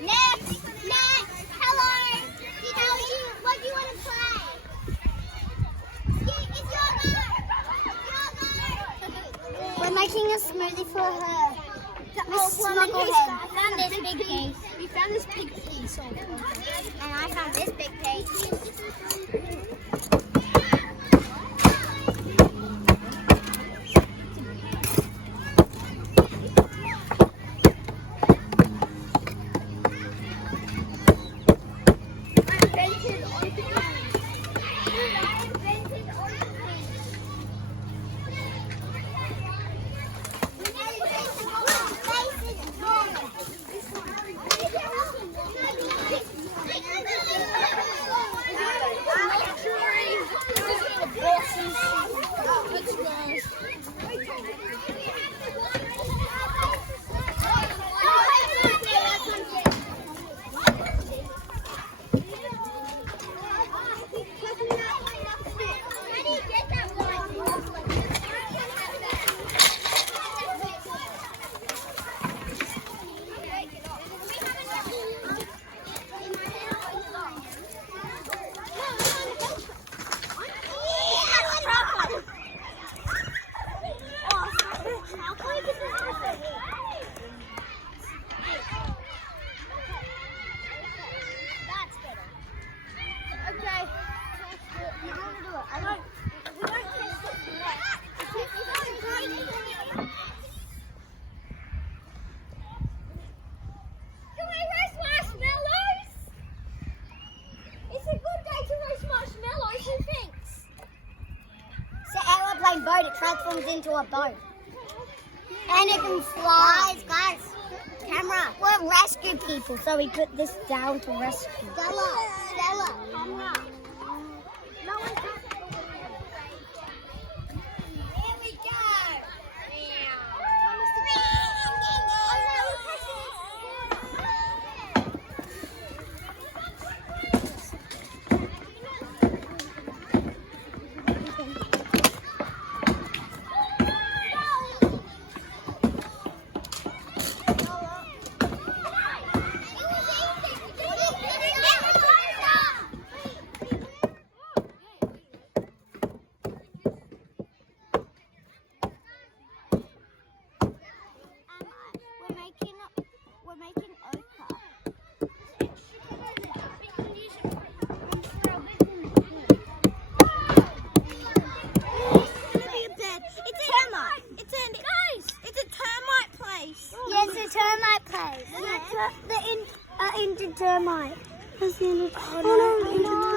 Next! Hello! What do you want to play? It's your go! We're making a smoothie for her. We found this big piece. And I found this big piece. Boat, it transforms into a boat. And it can fly. Guys, camera. We're rescue people, so we put this down to rescue. Stella, camera. No one can. Here we go. Yes, a termite place. Yeah. The termite. Oh no.